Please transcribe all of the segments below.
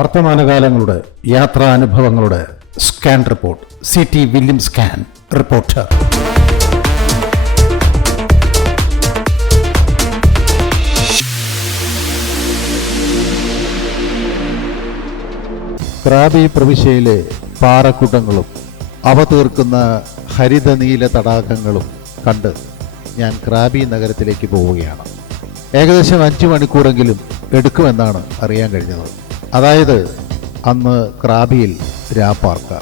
വർത്തമാനകാലങ്ങളുടെ യാത്രാനുഭവങ്ങളുടെ scan report. CT William scan reporter. Krabi പ്രവിശ്യയിലെ പാറക്കുട്ടങ്ങളും അവ തീർക്കുന്ന ഹരിതനീല തടാകങ്ങളും കണ്ട് ഞാൻ ക്രാബി നഗരത്തിലേക്ക് പോവുകയാണ്. ഏകദേശം 5 മണിക്കൂറെങ്കിലും എടുക്കുമെന്നാണ് അറിയാൻ കഴിഞ്ഞത്. അതായത് അന്ന് ക്രാബിയിൽ രാപ്പാർക്ക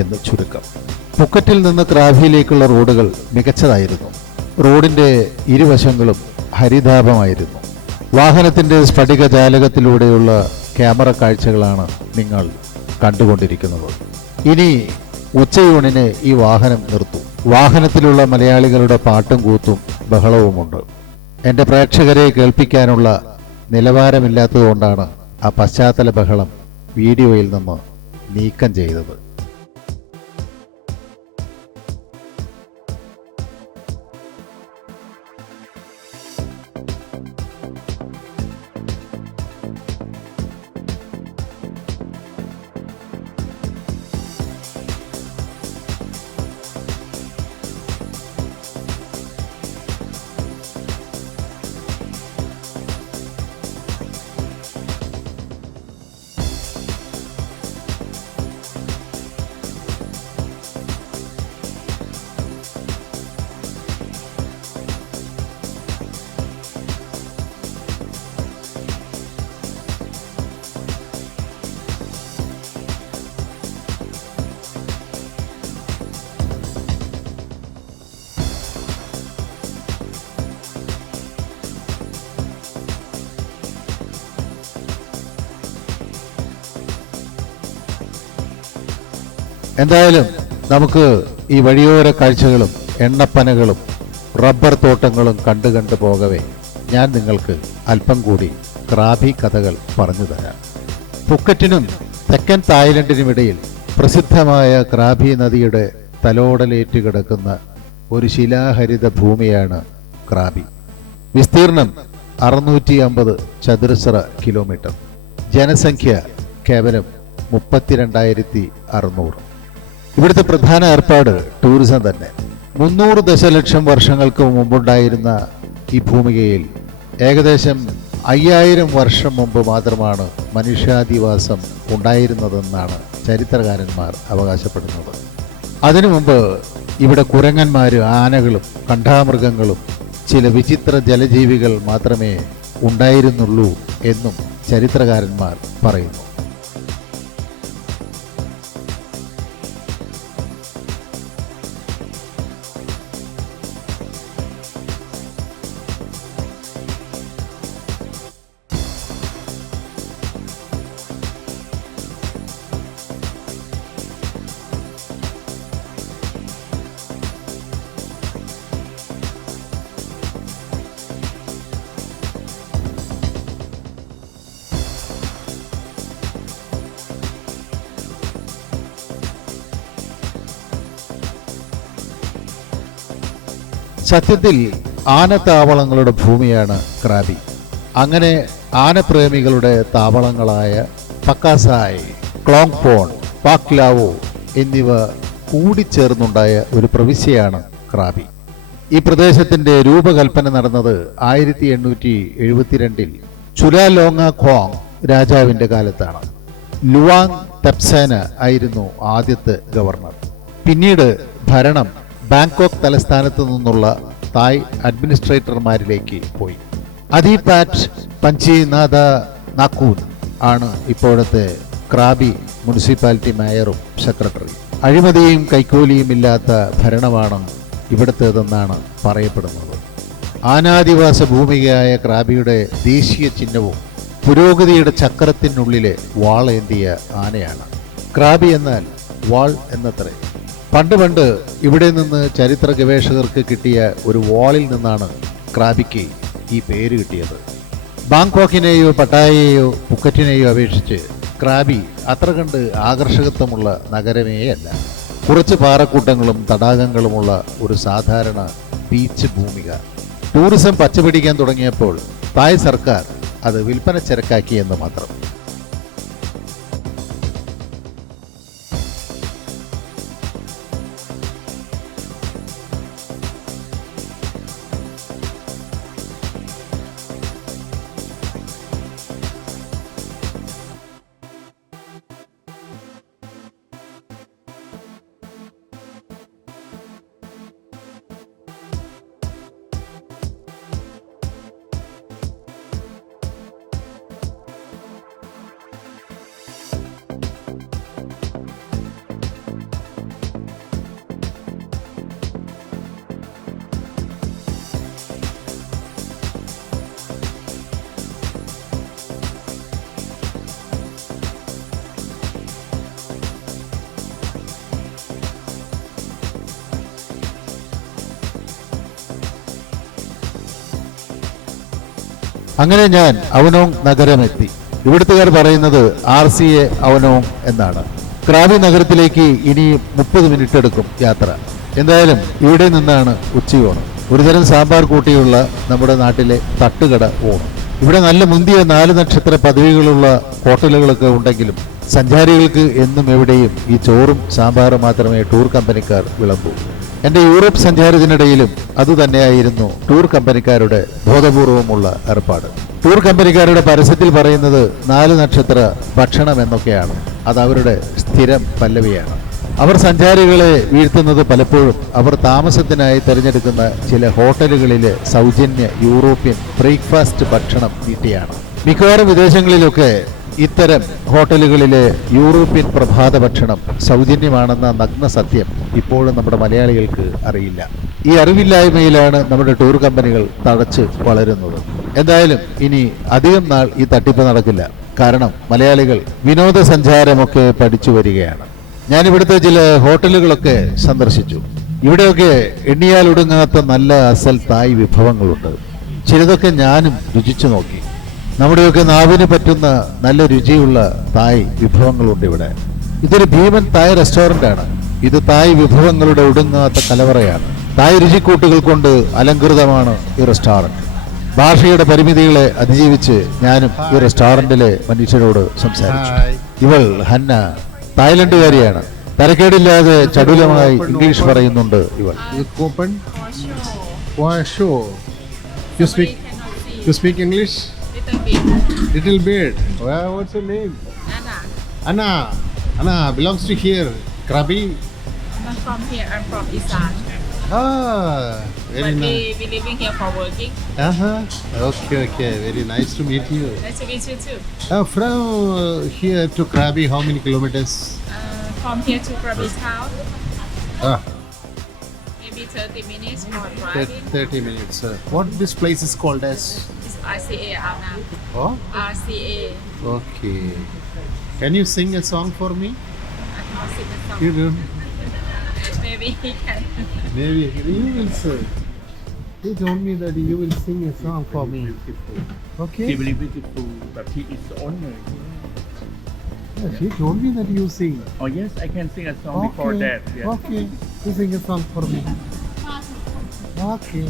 എന്ന് ചുരുക്കം. ഫുക്കറ്റിൽ നിന്ന് ക്രാബിയിലേക്കുള്ള റോഡുകൾ മികച്ചതായിരുന്നു. റോഡിൻ്റെ ഇരുവശങ്ങളും ഹരിതാപമായിരുന്നു. വാഹനത്തിൻ്റെ സ്ഫടിക ജാലകത്തിലൂടെയുള്ള ക്യാമറ കാഴ്ചകളാണ് നിങ്ങൾ കണ്ടുകൊണ്ടിരിക്കുന്നത്. ഇനി ഉച്ചയൂണിന് ഈ വാഹനം നിർത്തും. വാഹനത്തിലുള്ള മലയാളികളുടെ പാട്ടും കൂത്തും ബഹളവുമുണ്ട്. എൻ്റെ പ്രേക്ഷകരെ കേൾപ്പിക്കാനുള്ള നിലവാരമില്ലാത്തതുകൊണ്ടാണ് ആ പശ്ചാത്തല ബഹളം വീഡിയോയിൽ നിന്ന് നീക്കം ചെയ്തത്. എന്തായാലും നമുക്ക് ഈ വഴിയോര കാഴ്ചകളും എണ്ണപ്പനകളും റബ്ബർ തോട്ടങ്ങളും കണ്ടു പോകവേ ഞാൻ നിങ്ങൾക്ക് അല്പം കൂടി ക്രാബി കഥകൾ പറഞ്ഞു തരാം. ഫുക്കറ്റിനും തെക്കൻ തായ്ലൻഡിനുമിടയിൽ പ്രസിദ്ധമായ ക്രാബി നദിയുടെ തലോടലേറ്റ് കിടക്കുന്ന ഒരു ശിലാഹരിത ഭൂമിയാണ് ക്രാബി. വിസ്തീർണം 650 ചതുരശ്ര കിലോമീറ്റർ. ജനസംഖ്യ കേവലം 32,600. ഇവിടുത്തെ പ്രധാന ഏർപ്പാട് ടൂറിസം തന്നെ. 300 ദശലക്ഷം വർഷങ്ങൾക്ക് മുമ്പുണ്ടായിരുന്ന ഈ ഭൂമികയിൽ ഏകദേശം 5000 വർഷം മുമ്പ് മാത്രമാണ് മനുഷ്യാധിവാസം ഉണ്ടായിരുന്നതെന്നാണ് ചരിത്രകാരന്മാർ അവകാശപ്പെടുന്നത്. അതിനു മുമ്പ് ഇവിടെ കുരങ്ങന്മാരും ആനകളും കണ്ഠാമൃഗങ്ങളും ചില വിചിത്ര ജലജീവികൾ മാത്രമേ ഉണ്ടായിരുന്നുള്ളൂ എന്നും ചരിത്രകാരന്മാർ പറയുന്നു. സത്യത്തിൽ ആനത്താവളങ്ങളുടെ ഭൂമിയാണ് ക്രാബി. അങ്ങനെ ആനപ്രേമികളുടെ താവളങ്ങളായ പക്കാസായ്, ക്ലോങ് പോൺ, പാക്ലാവോ എന്നിവ കൂടിച്ചേർന്നുണ്ടായ ഒരു പ്രവിശ്യയാണ് ക്രാബി. ഈ പ്രദേശത്തിൻ്റെ രൂപകൽപ്പന നടന്നത് 1872 ചുലാലോങ്ങ ഖോങ് രാജാവിൻ്റെ കാലത്താണ്. ലുവാങ് തെപ്സേന ആയിരുന്നു ആദ്യത്തെ ഗവർണർ. പിന്നീട് ഭരണം ബാങ്കോക്ക് തലസ്ഥാനത്ത് നിന്നുള്ള തായ് അഡ്മിനിസ്ട്രേറ്റർമാരിലേക്ക് പോയി. അദിപാറ്റ് പഞ്ചിനാഥ നാക്കൂൻ ആണ് ഇപ്പോഴത്തെ ക്രാബി മുനിസിപ്പാലിറ്റി മേയറും സെക്രട്ടറി. അഴിമതിയും കൈക്കൂലിയും ഇല്ലാത്ത ഭരണമാണ് ഇവിടുത്തേതെന്നാണ് പറയപ്പെടുന്നത്. ആനാദിവാസ ഭൂമികയായ ക്രാബിയുടെ ദേശീയ ചിഹ്നവും പുരോഗതിയുടെ ചക്രത്തിനുള്ളിലെ വാളേന്തിയ ആനയാണ്. ക്രാബി എന്നാൽ വാൾ എന്നത്രേ. പണ്ട് ഇവിടെ നിന്ന് ചരിത്ര ഗവേഷകർക്ക് കിട്ടിയ ഒരു വാളിൽ നിന്നാണ് ക്രാബിക്ക് ഈ പേര് കിട്ടിയത്. ബാങ്കോക്കിനെയോ പട്ടായയെയോ ഫുക്കറ്റിനെയോ അപേക്ഷിച്ച് ക്രാബി അത്ര കണ്ട് ആകർഷകത്വമുള്ള നഗരമേയല്ല. കുറച്ച് പാറക്കൂട്ടങ്ങളും തടാകങ്ങളുമുള്ള ഒരു സാധാരണ ബീച്ച് ഭൂമിക. ടൂറിസം പച്ചപിടിക്കാൻ തുടങ്ങിയപ്പോൾ തായ് സർക്കാർ അത് വിൽപ്പന ചരക്കാക്കി എന്ന് മാത്രം. അങ്ങനെ ഞാൻ അവനോങ് നഗരമെത്തി. ഇവിടുത്തുകാർ പറയുന്നത് RCA അവനോങ് എന്നാണ്. ക്രാബി നഗരത്തിലേക്ക് ഇനി 30 മിനിറ്റ് എടുക്കും യാത്ര. എന്തായാലും ഇവിടെ നിന്നാണ് ഉച്ചയൂണ്. ഒരുതരം സാമ്പാർ കൂട്ടിയുള്ള നമ്മുടെ നാട്ടിലെ തട്ടുകട ഊണ്. ഇവിടെ നല്ല മുന്തിയ 4 നക്ഷത്ര പദവികളുള്ള ഹോട്ടലുകളൊക്കെ ഉണ്ടെങ്കിലും സഞ്ചാരികൾക്ക് എന്നും എവിടെയും ഈ ചോറും സാമ്പാറും മാത്രമേ ടൂർ കമ്പനിക്കാർ വിളമ്പൂ. എൻ്റെ യൂറോപ്പ് സഞ്ചാരത്തിനിടയിലും അതുതന്നെയായിരുന്നു ടൂർ കമ്പനിക്കാരുടെ ബോധപൂർവമുള്ള ഏർപ്പാട്. ടൂർ കമ്പനിക്കാരുടെ പരസ്യത്തിൽ പറയുന്നത് 4 നക്ഷത്ര ഭക്ഷണം എന്നൊക്കെയാണ്. അത് അവരുടെ സ്ഥിരം പല്ലവിയാണ്. അവർ സഞ്ചാരികളെ വീഴ്ത്തുന്നത് പലപ്പോഴും അവർ താമസത്തിനായി തിരഞ്ഞെടുക്കുന്ന ചില ഹോട്ടലുകളിലെ സൗജന്യ യൂറോപ്യൻ ബ്രേക്ക്ഫാസ്റ്റ് ഭക്ഷണം നീട്ടിയാണ്. മിക്കവാറും വിദേശങ്ങളിലൊക്കെ ഇത്തരം ഹോട്ടലുകളിലെ യൂറോപ്യൻ പ്രഭാത ഭക്ഷണം സൗജന്യമാണെന്ന നഗ്ന സത്യം ഇപ്പോഴും നമ്മുടെ മലയാളികൾക്ക് അറിയില്ല. ഈ അറിവില്ലായ്മയിലാണ് നമ്മുടെ ടൂർ കമ്പനികൾ തഴച്ച് വളരുന്നത്. എന്തായാലും ഇനി അധികം നാൾ ഈ തട്ടിപ്പ് നടക്കില്ല. കാരണം മലയാളികൾ വിനോദസഞ്ചാരമൊക്കെ പഠിച്ചു വരികയാണ്. ഞാനിവിടുത്തെ ചില ഹോട്ടലുകളൊക്കെ സന്ദർശിച്ചു. ഇവിടെയൊക്കെ എണ്ണിയാൽ ഒടുങ്ങാത്ത നല്ല അസൽ തായ് വിഭവങ്ങളുണ്ട്. ചിലതൊക്കെ ഞാനും രുചിച്ചു നോക്കി. നമ്മുടെയൊക്കെ നാവിന് പറ്റുന്ന നല്ല രുചിയുള്ള തായ് വിഭവങ്ങളുണ്ട് ഇവിടെ. ഇതൊരു ഭീമൻ തായ് റെസ്റ്റോറൻ്റാണ്. ഇത് തായ് വിഭവങ്ങളുടെ ഒടുങ്ങാത്ത കലവറയാണ്. തായ് രുചിക്കൂട്ടുകൾ കൊണ്ട് അലങ്കൃതമാണ് ഈ റെസ്റ്റോറൻറ്റ്. ഭാഷയുടെ പരിമിതികളെ അതിജീവിച്ച് ഞാനും ഈ റെസ്റ്റോറൻറ്റിലെ മനുഷ്യരോട് സംസാരിച്ചു. ഇവൾ ഹന്ന തായ്ലൻഡുകാരിയാണ്. തരക്കേടില്ലാതെ ചടുലമായി ഇംഗ്ലീഷ് പറയുന്നുണ്ട് ഇവൾ. You speak English? Little bit. Well, what's your name? Anna. Anna belongs to here. Krabi. I'm from here. I'm from Isan. Ah, very But nice. we living here for working. Okay, okay. Very nice to meet you. Nice to meet you too. From here to Krabi, how many kilometers? From here to Krabi town, Ah, maybe 30 minutes for driving. 30 minutes. What this place is called as? It's RCA Ana. Oh, RCA. okay. Can you sing a song for me? I can't sing a song. You do. Maybe he can. Maybe you will sing. He told me that you will sing a song for me. Okay. Very beautiful, but he is the owner. Yeah, she told me that you sing. Oh yes, I can sing a song before that. Yeah. Okay. You sing a song for me. Okay.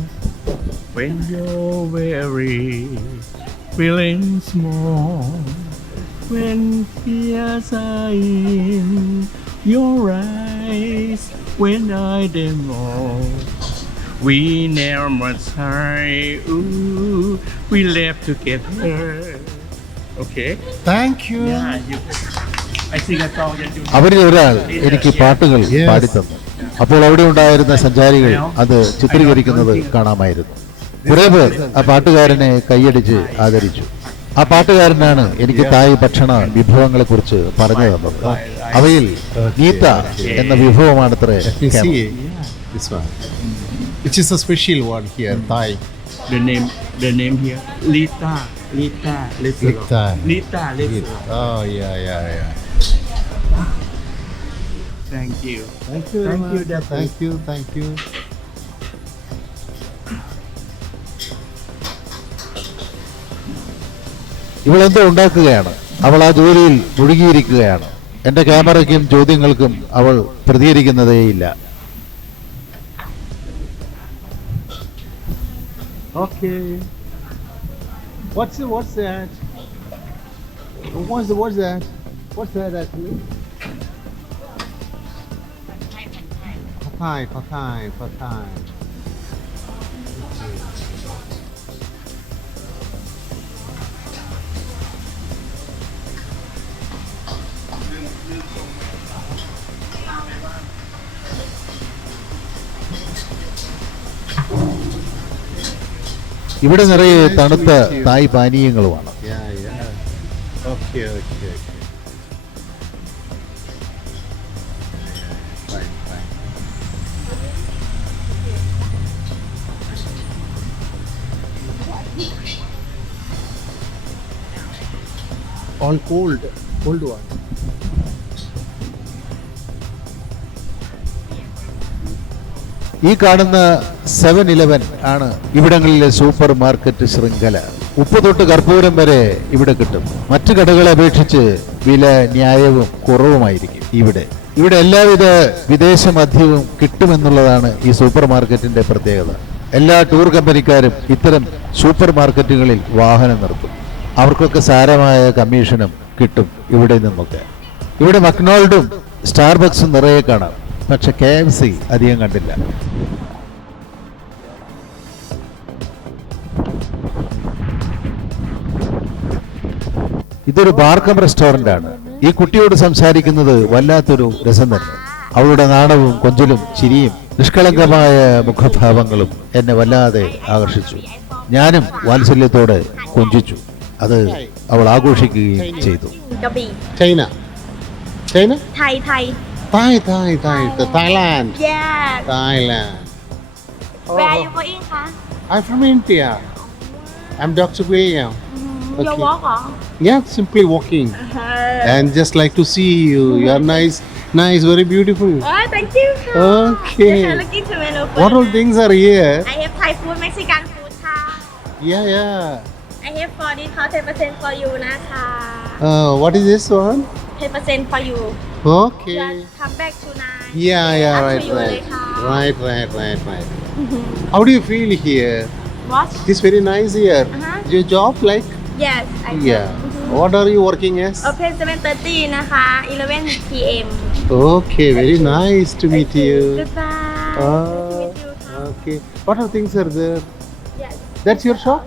When you're weary, feeling small, when tears are in your eyes, when I am lost, we never must hide. Ooh, we left together. Okay. Thank you. Yeah, you. I sing a song that you. അവരിൽ ഒരാൾ എനിക്ക് പാട്ടുകൾ പാടിത്തന്നു. അപ്പോൾ അവിടെ ഉണ്ടായിരുന്ന സഞ്ചാരികൾ അത് ചിത്രീകരിക്കുന്നത് കാണാമായിരുന്നു. കുറെ പേർ ആ പാട്ടുകാരനെ കൈയടിച്ച് ആദരിച്ചു. ആ പാട്ടുകാരനാണ് എനിക്ക് തായ് ഭക്ഷണ വിഭവങ്ങളെ കുറിച്ച് പറഞ്ഞു തന്നത്. അവയിൽ നീത്ത എന്ന വിഭവമാണത്രേ Let me see this one. Which is a special one here, Thai. The name here, Lita. Lita. Lita. Oh, yeah. Thank you. Thank you. Thank you, Dad. Dato'. Thank you. ഇവളെന്തോ ഉണ്ടാക്കുകയാണ്. അവൾ ആ ജോലിയിൽ മുഴുകിയിരിക്കുകയാണ്. എൻ്റെ ക്യാമറയ്ക്കും ചോദ്യങ്ങൾക്കും അവൾ പ്രതികരിക്കുന്നതേയില്ല. Okay. What's that? What's that? What's that actually? Pathai. ഇവിടെ നിറയെ തണുത്ത തായ് പാനീയങ്ങളുമാണ്. Yeah. Okay. Fine. All cold one. ഈ കാണുന്ന 7-Eleven ആണ് ഇവിടങ്ങളിലെ സൂപ്പർ മാർക്കറ്റ് ശൃംഖല. ഉപ്പ് തൊട്ട് കർപ്പൂരം വരെ ഇവിടെ കിട്ടും. മറ്റു കടകളെ അപേക്ഷിച്ച് വില ന്യായവും കുറവുമായിരിക്കും ഇവിടെ എല്ലാവിധ വിദേശ മദ്യവും കിട്ടുമെന്നുള്ളതാണ് ഈ സൂപ്പർ മാർക്കറ്റിന്റെ പ്രത്യേകത. എല്ലാ ടൂർ കമ്പനിക്കാരും ഇത്തരം സൂപ്പർ മാർക്കറ്റുകളിൽ വാഹനം നിർത്തും. അവർക്കൊക്കെ സാരമായ കമ്മീഷനും കിട്ടും ഇവിടെ നിന്നൊക്കെ. ഇവിടെ മക്ഡൊണാൾഡും സ്റ്റാർബക്സും നിറയെ കാണാം. പക്ഷെ KFC അധികം കണ്ടില്ല. ഇതൊരു ബാർക്കം റെസ്റ്റോറന്റ് ആണ്. ഈ കുട്ടിയോട് സംസാരിക്കുന്നത് വല്ലാത്തൊരു രസം തന്നെ. അവളുടെ നാണവും കൊഞ്ചലും ചിരിയും നിഷ്കളങ്കമായ മുഖഭാവങ്ങളും എന്നെ വല്ലാതെ ആകർഷിച്ചു. ഞാനും വാത്സല്യത്തോടെ കൊഞ്ചിച്ചു. അത് അവൾ ആഘോഷിക്കുകയും ചെയ്തു. China. China? Thai. Thailand. Yeah. Thailand. Where are you going,คะ? I'm from India. I'm Dr. Graham. You walk, hả? Yeah, simply walking. And just like to see you. You're nice, very beautiful. Oh, thank you. Okay. Just looking to menu food. What all things are here? I have Thai food, Mexican food, ค่ะ Yeah. I have for this 10% for you นะคะ What is this one? 10% for you. Okay. Just come back tonight. Yeah, Up to right. you เลยค่ะ Right. How do you feel here? What? It's very nice here. Your job, like? Yes, I Yeah. What are you working as? Open 7:30 นะคะ 11 p.m. Okay, very nice to meet you. Goodbye. Nice to meet you ค่ะ Okay. What are things are there? Yes. That's your shop?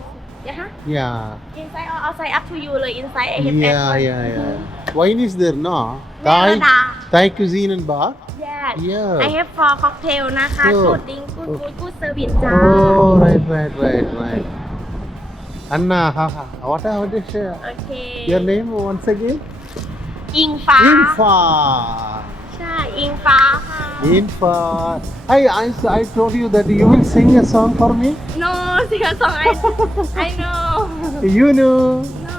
Yeah. Yeah. Inside or outside, up to you เลย Inside I have Yeah. Wine is there, no? แน่นอนค่ะ Thai cuisine and bar? Yes. Yeah. I have for cocktail นะคะ Sure. good drink good food good service จ้า Oh, right. Anna, what is your โอเค name once again? อิงฟ้า Infa. ใช่ อิงฟ้าค่ะ Infa. I told you that you will sing a song for me. No sing a song I know You know. No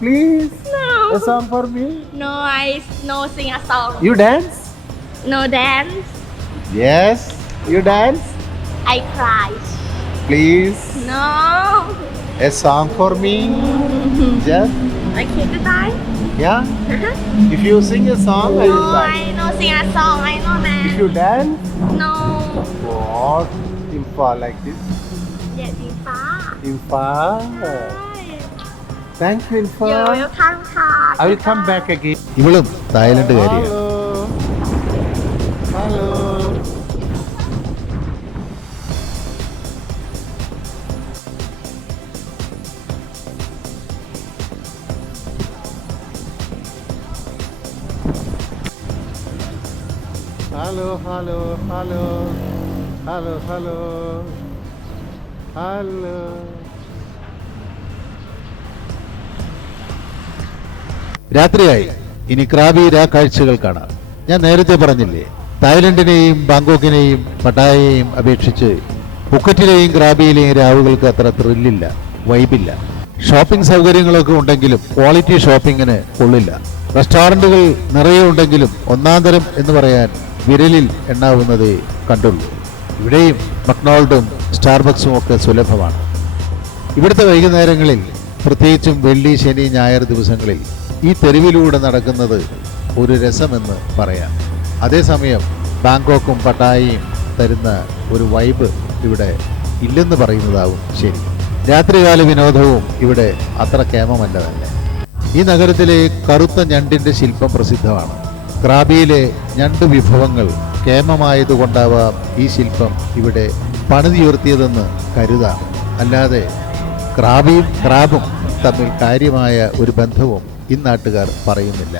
Please. No A song for me. No I no sing a song You dance? No dance Yes. You dance? I cry Please. No A song for me. Just. Okay goodbye Yeah. If you sing a song, I will No dance. I no sing a song I know If that you dance, No what? Infa like this. Yes อิงฟ้า Infa. Thank you, Infa. You're welcome ค่ะ I will come back again. ഇവളും തായ്ലൻഡുകാരിയാണ്. Hello. Hello. രാത്രിയായി. ഇനി Krabi കാഴ്ചകൾ കാണാം. ഞാൻ നേരത്തെ പറഞ്ഞില്ലേ, തായ്ലൻഡിനെയും ബാങ്കോക്കിനെയും പട്ടായയെയും അപേക്ഷിച്ച് പുക്കറ്റിലെയും ക്രാബിയിലെയും രാവുകൾക്ക് അത്ര ത്രില്ലില്ല, വൈബില്ല. ഷോപ്പിംഗ് സൗകര്യങ്ങളൊക്കെ ഉണ്ടെങ്കിലും ക്വാളിറ്റി ഷോപ്പിങ്ങിന് കൊള്ളില്ല. റെസ്റ്റോറൻറ്റുകൾ നിറയെ ഉണ്ടെങ്കിലും ഒന്നാന്തരം എന്ന് പറയാൻ വിരലിൽ എണ്ണാവുന്നതേ കണ്ടുള്ളൂ. ഇവിടെയും മക്ഡൊണാൾഡും സ്റ്റാർബക്സും ഒക്കെ സുലഭമാണ്. ഇവിടുത്തെ വൈകുന്നേരങ്ങളിൽ, പ്രത്യേകിച്ചും വെള്ളി, ശനി, ഞായർ ദിവസങ്ങളിൽ ഈ തെരുവിലൂടെ നടക്കുന്നത് ഒരു രസമെന്ന് പറയാം. അതേസമയം ബാങ്കോക്കും പട്ടായയും തരുന്ന ഒരു വൈബ് ഇവിടെ ഇല്ലെന്ന് പറയുന്നതാവും ശരി. രാത്രികാല വിനോദവും ഇവിടെ അത്ര കേമമല്ല തന്നെ. ഈ നഗരത്തിലെ കറുത്ത ഞണ്ടിൻ്റെ ശില്പം പ്രസിദ്ധമാണ്. ക്രാബിയിലെ ഞണ്ട് വിഭവങ്ങൾ കേമമായതുകൊണ്ടാവാം ഈ ശില്പം ഇവിടെ പണിതുയർത്തിയതെന്ന് കരുതാം. അല്ലാതെ ക്രാബും തമ്മിൽ കാര്യമായ ഒരു ബന്ധവും ഇന്നാട്ടുകാർ പറയുന്നില്ല.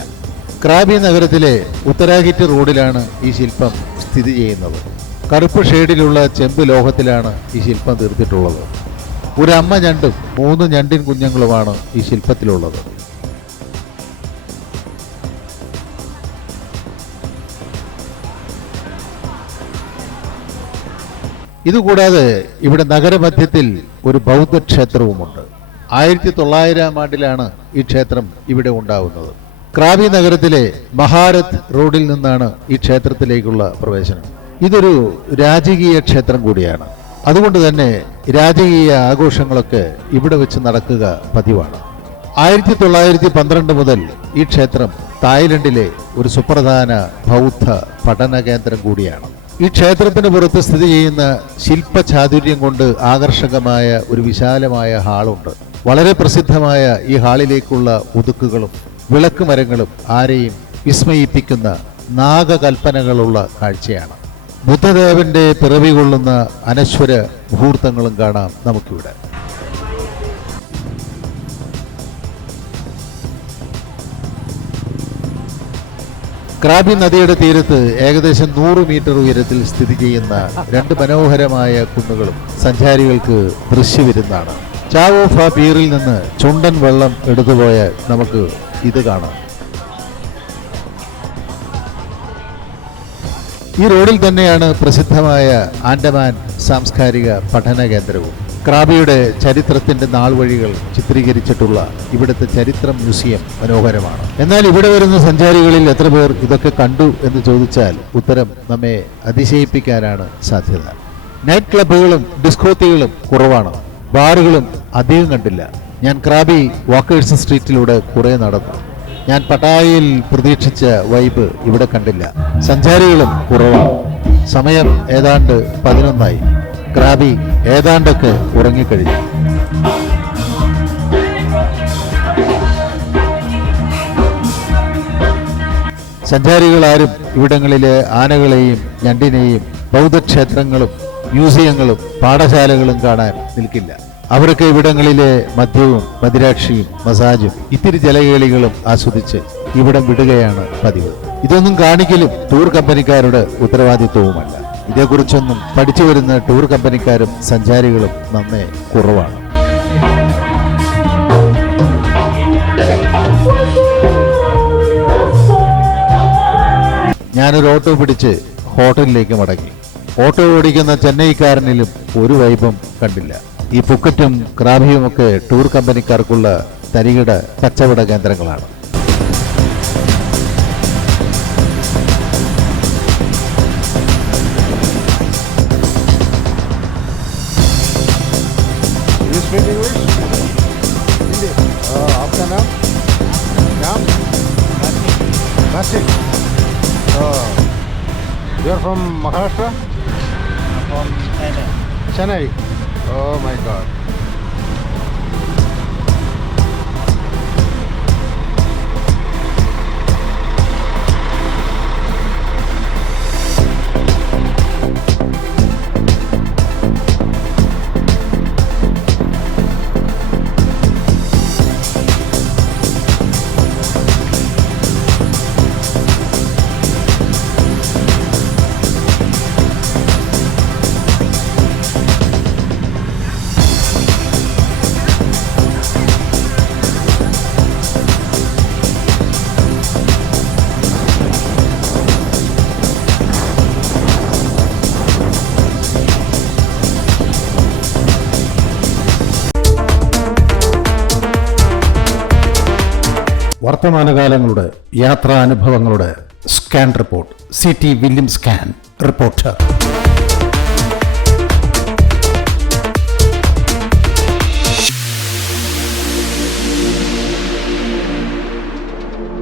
ക്രാബി നഗരത്തിലെ ഉത്തരാഖിറ്റ് റോഡിലാണ് ഈ ശില്പം സ്ഥിതി ചെയ്യുന്നത്. കറുപ്പ് ഷെയ്ഡിലുള്ള ചെമ്പ് ലോഹത്തിലാണ് ഈ ശില്പം തീർത്തിട്ടുള്ളത്. ഒരു അമ്മ ഞണ്ടും 3 ഞണ്ടിൻ കുഞ്ഞുങ്ങളുമാണ് ഈ ശില്പത്തിലുള്ളത്. ഇതുകൂടാതെ ഇവിടെ നഗരമധ്യത്തിൽ ഒരു ബൗദ്ധ ക്ഷേത്രവുമുണ്ട്. 1900 ആണ്ടിലാണ് ഈ ക്ഷേത്രം ഇവിടെ ഉണ്ടാവുന്നത്. ക്രാബി നഗരത്തിലെ മഹാരത്ത് റോഡിൽ നിന്നാണ് ഈ ക്ഷേത്രത്തിലേക്കുള്ള പ്രവേശനം. ഇതൊരു രാജകീയ ക്ഷേത്രം കൂടിയാണ്. അതുകൊണ്ട് തന്നെ രാജകീയ ആഘോഷങ്ങളൊക്കെ ഇവിടെ വെച്ച് നടക്കുക പതിവാണ്. 1912 മുതൽ ഈ ക്ഷേത്രം തായ്ലൻഡിലെ ഒരു സുപ്രധാന ബൗദ്ധ പഠന കേന്ദ്രം കൂടിയാണ്. ഈ ക്ഷേത്രത്തിന് പുറത്ത് സ്ഥിതി ചെയ്യുന്ന ശില്പചാതുര്യം കൊണ്ട് ആകർഷകമായ ഒരു വിശാലമായ ഹാളുണ്ട്. വളരെ പ്രസിദ്ധമായ ഈ ഹാളിലേക്കുള്ള ഉതുക്കുകളും വിളക്ക് മരങ്ങളും ആരെയും വിസ്മയിപ്പിക്കുന്ന നാഗകൽപ്പനകളുള്ള കാഴ്ചയാണ്. ബുദ്ധദേവന്റെ പിറവി കൊള്ളുന്ന അനശ്വര മുഹൂർത്തങ്ങളും കാണാം നമുക്കിവിടെ. ക്രാബി നദിയുടെ തീരത്ത് ഏകദേശം 100 മീറ്റർ ഉയരത്തിൽ സ്ഥിതി ചെയ്യുന്ന 2 മനോഹരമായ കുന്നുകളും സഞ്ചാരികൾക്ക് ദൃശ്യവിരുന്നാണ്. ചാവോ ഫാ പീറിൽ നിന്ന് ചുണ്ടൻ വെള്ളം എടുത്തുപോയാൽ നമുക്ക് ഇത് കാണാം. ഈ റോഡിൽ തന്നെയാണ് പ്രസിദ്ധമായ ആൻഡമാൻ സാംസ്കാരിക പഠന കേന്ദ്രവും. ക്രാബിയുടെ ചരിത്രത്തിന്റെ നാൾവഴികൾ ചിത്രീകരിച്ചിട്ടുള്ള ഇവിടുത്തെ ചരിത്ര മ്യൂസിയം മനോഹരമാണ്. എന്നാൽ ഇവിടെ വരുന്ന സഞ്ചാരികളിൽ എത്ര പേർ ഇതൊക്കെ കണ്ടു എന്ന് ചോദിച്ചാൽ ഉത്തരം നമ്മെ അതിശയിപ്പിക്കാനാണ് സാധ്യത. നൈറ്റ് ക്ലബ്ബുകളും ഡിസ്കോത്തികളും കുറവാണ്. ബാറുകളും അധികം കണ്ടില്ല. ഞാൻ ക്രാബി വാക്കേഴ്സ് സ്ട്രീറ്റിലൂടെ കുറെ നടന്നു. ഞാൻ പട്ടായയിൽ പ്രതീക്ഷിച്ച വൈബ് ഇവിടെ കണ്ടില്ല. സഞ്ചാരികളും കുറവാണ്. സമയം ഏതാണ്ട് 11 ക്രാബി ഏതാണ്ടൊക്കെ ഉറങ്ങിക്കഴിഞ്ഞു. സഞ്ചാരികൾ ആരും ഇവിടങ്ങളിലെ ആനകളെയും ഞണ്ടിനെയും ബൗദ്ധക്ഷേത്രങ്ങളും മ്യൂസിയങ്ങളും പാഠശാലകളും കാണാൻ നിൽക്കില്ല. അവർക്ക് ഇവിടങ്ങളിലെ മദ്യവും മദിരാക്ഷിയും മസാജും ഇത്തിരി ജലകേളികളും ആസ്വദിച്ച് ഇവിടം വിടുകയാണ് പതിവ്. ഇതൊന്നും കാണിക്കലും ടൂർ കമ്പനിക്കാരുടെ ഉത്തരവാദിത്വവുമല്ല. ഇതേക്കുറിച്ചൊന്നും പഠിച്ചു വരുന്ന ടൂർ കമ്പനിക്കാരും സഞ്ചാരികളും നന്നേ കുറവാണ്. ഞാനൊരു ഓട്ടോ പിടിച്ച് ഹോട്ടലിലേക്ക് മടങ്ങി. ഓട്ടോ ഓടിക്കുന്ന ചെന്നൈക്കാരനിലും ഒരു വൈബും കണ്ടില്ല. ഈ പുക്കറ്റും ക്രാബിയുമൊക്കെ ടൂർ കമ്പനിക്കാർക്കുള്ള തരികിട കച്ചവട കേന്ദ്രങ്ങളാണ്. Speak English? Hindi. Aapka naam? Naam? Nasik. You are from Maharashtra? From China. Chennai. Oh my God. വർത്തമാനകാലങ്ങളുടെ യാത്രാനുഭവങ്ങളുടെ scan report. CT William scan reporter.